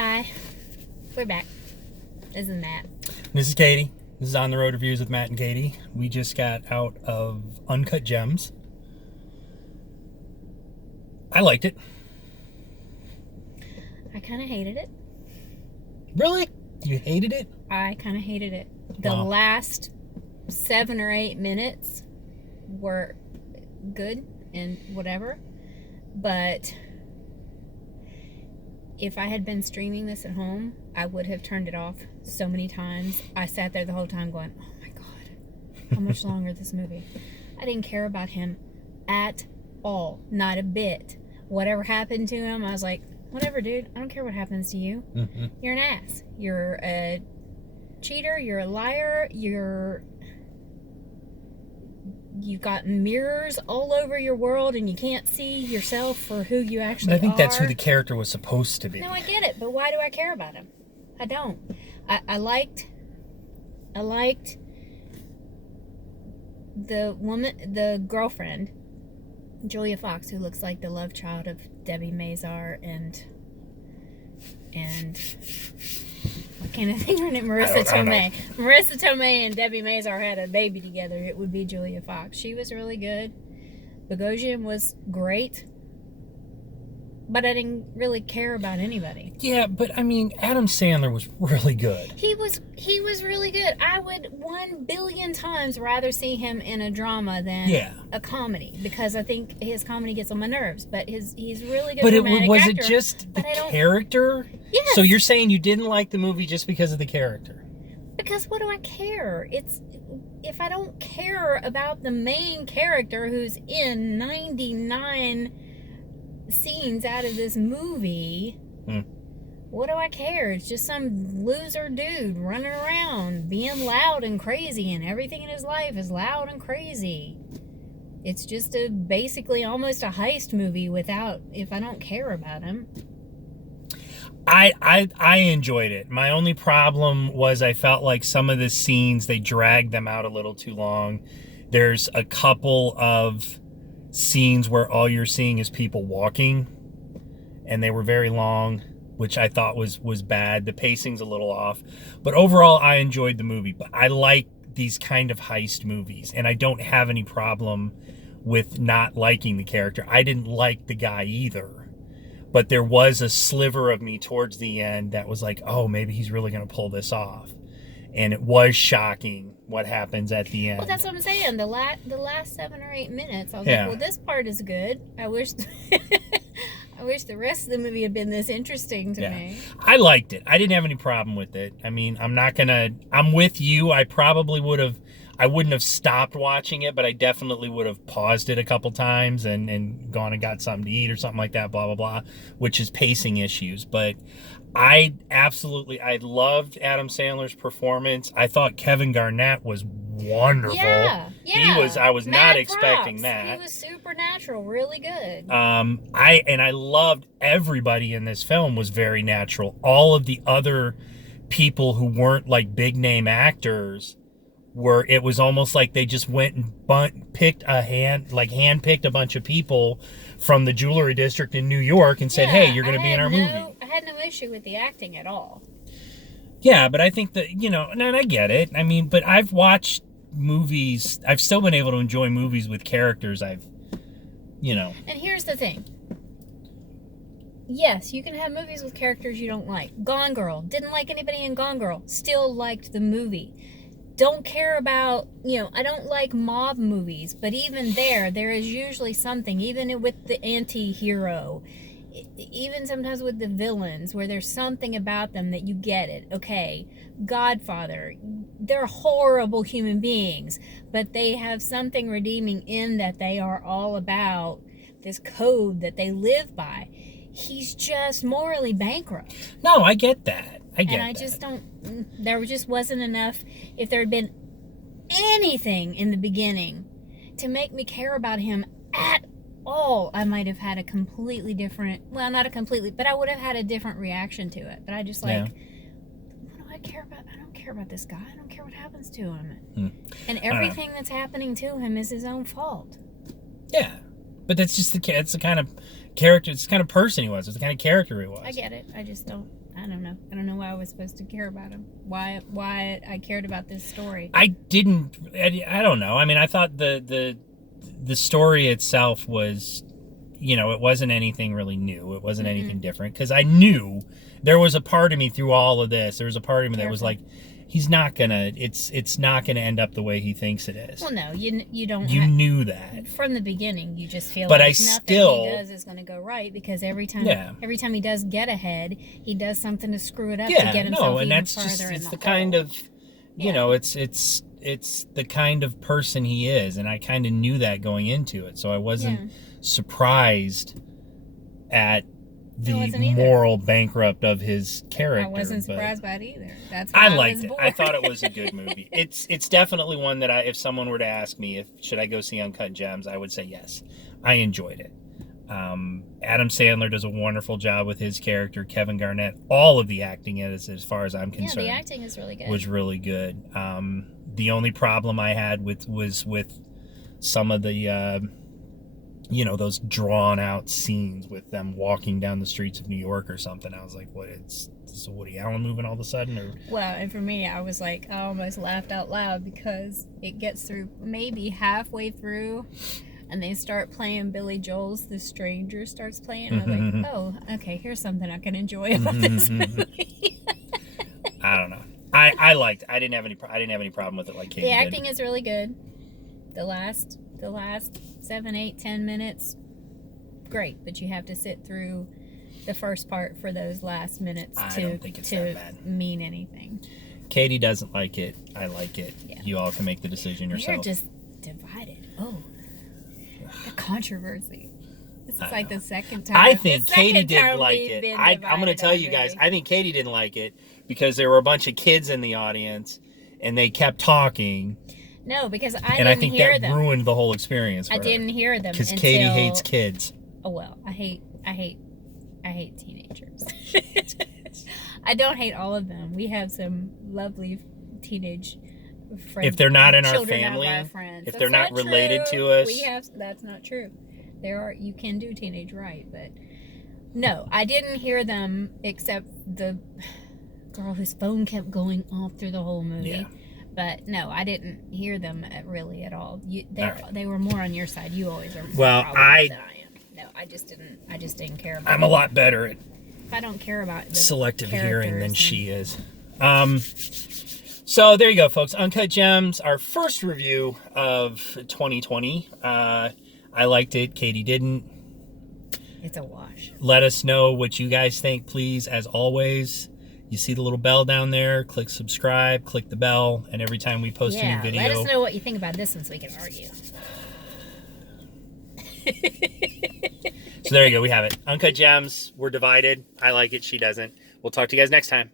Hi, we're back. This is Matt. This is Katie. This is On the Road Reviews with Matt and Katie. We just got out of Uncut Gems. I liked it. I kind of hated it. Really? You hated it? I kind of hated it. The Wow. last 7 or 8 minutes were good and whatever, but if I had been streaming this at home, I would have turned it off so many times. I sat there the whole time going, oh my God, how much longer this movie? I didn't care about him at all. Not a bit. Whatever happened to him, I was like, whatever, dude. I don't care what happens to you. Mm-hmm. You're an ass. You're a cheater. You're a liar. You've got mirrors all over your world and you can't see yourself for who you actually are. I think that's who the character was supposed to be. No, I get it, but why do I care about him? I don't. I liked the woman, the girlfriend, Julia Fox, who looks like the love child of Debbie Mazar and I can't think of her name. Marissa Tomei. Marissa Tomei and Debbie Mazar had a baby together. It would be Julia Fox. She was really good. Bogosian was great. But I didn't really care about anybody. Yeah, but I mean, Adam Sandler was really good. He was really good. I would 1 billion times rather see him in a drama than a comedy, because I think his comedy gets on my nerves. But he's really good. But was actor, it just the character? Yes. So you're saying you didn't like the movie just because of the character? Because what do I care? If I don't care about the main character who's in 99 scenes out of this movie, what do I care? It's just some loser dude running around being loud and crazy, and everything in his life is loud and crazy. It's just basically almost a heist movie if I don't care about him. I enjoyed it. My only problem was I felt like some of the scenes, they dragged them out a little too long. There's a couple of scenes where all you're seeing is people walking, and they were very long, which I thought was bad. The pacing's a little off, but overall I enjoyed the movie. But I like these kind of heist movies, and I don't have any problem with not liking the character. I didn't like the guy either, but there was a sliver of me towards the end that was like, oh, maybe he's really going to pull this off. And it was shocking what happens at the end. Well, that's what I'm saying. The last 7 or 8 minutes, I was like, well, this part is good. I wish the rest of the movie had been this interesting to me. I liked it. I didn't have any problem with it. I mean, I'm with you. I wouldn't have stopped watching it, but I definitely would have paused it a couple times and gone and got something to eat or something like that, blah, blah, blah, which is pacing issues. But I loved Adam Sandler's performance. I thought Kevin Garnett was wonderful. Yeah. I was not expecting that. He was supernatural, really good. I loved everybody in this film was very natural. All of the other people who weren't like big name actors it was almost like they just went and handpicked a bunch of people from the jewelry district in New York and said, hey, you're going to be in our movie. I had no issue with the acting at all. Yeah, but I think that, and I get it. I mean, but I've watched movies. I've still been able to enjoy movies with characters And here's the thing. Yes, you can have movies with characters you don't like. Gone Girl. Didn't like anybody in Gone Girl. Still liked the movie. Don't care about, I don't like mob movies, but even there is usually something, even with the anti-hero, even sometimes with the villains, where there's something about them that you get it. Okay, Godfather, they're horrible human beings, but they have something redeeming in that they are all about this code that they live by. He's just morally bankrupt. No, I get that. There just wasn't enough. If there had been anything in the beginning to make me care about him at all, I might have had a completely different, well, not a completely, but I would have had a different reaction to it. But I just what do I care about? I don't care about this guy. I don't care what happens to him. And everything that's happening to him is his own fault. Yeah. But that's just it's the kind of character, it's the kind of person he was. It's the kind of character he was. I get it. I just don't. I don't know. I don't know why I was supposed to care about him. Why I cared about this story. I didn't. I don't know. I mean, I thought the story itself was, it wasn't anything really new. It wasn't anything different, because I knew there was a part of me through all of this. There was a part of me that was like, he's not gonna. It's not gonna end up the way he thinks it is. Well, no, you don't. You knew that from the beginning. You just feel but like I nothing still, he does is going to go right, because every time he does get ahead, he does something to screw it up to get himself even farther in the hole. Kind of, it's the kind of person he is, and I kind of knew that going into it, so I wasn't surprised at the moral bankrupt of his character. I wasn't surprised by it either. That's why I liked it. I thought it was a good movie. It's definitely one that if someone were to ask me should I go see Uncut Gems, I would say yes. I enjoyed it. Adam Sandler does a wonderful job with his character. Kevin Garnett, all of the acting is, as far as I'm concerned, the acting is really good. Was really good. The only problem I had was with some of the those drawn out scenes with them walking down the streets of New York or something. I was like, what, is this a Woody Allen movie all of a sudden? Or... Well, and for me, I was like, I almost laughed out loud, because it gets through maybe halfway through and they start playing Billy Joel's The Stranger starts playing. And I was like, oh, okay, here's something I can enjoy about this movie. I don't know. I liked it. I didn't have any problem with it like Katie The acting did. is really good. The last 7, 8, 10 minutes, great, but you have to sit through the first part for those last minutes to mean anything. Katie doesn't like it. I like it. Yeah. You all can make the decision yourself. You're just divided. Oh, the controversy. This is like the second time. I think Katie didn't like it. I'm going to tell you guys, I think Katie didn't like it because there were a bunch of kids in the audience and they kept talking. No, because I didn't hear them. And I think that ruined the whole experience for her. I didn't hear them because Katie hates kids. Oh well, I hate teenagers. I don't hate all of them. We have some lovely teenage friends. If they're not in our family, if they're not related to us, that's not true. You can do teenage right, but no, I didn't hear them except the girl whose phone kept going off through the whole movie. Yeah. But no, I didn't hear them really at all. They were more on your side. You always are more than I am. No, I just didn't care about. I'm a lot better at. If I don't care about the selective hearing than she is. So there you go, folks. Uncut Gems, our first review of 2020. I liked it. Katie didn't. It's a wash. Let us know what you guys think, please. As always. You see the little bell down there, click subscribe, click the bell, and every time we post a new video... let us know what you think about this one so we can argue. So there you go, we have it. Uncut Gems, we're divided. I like it, she doesn't. We'll talk to you guys next time.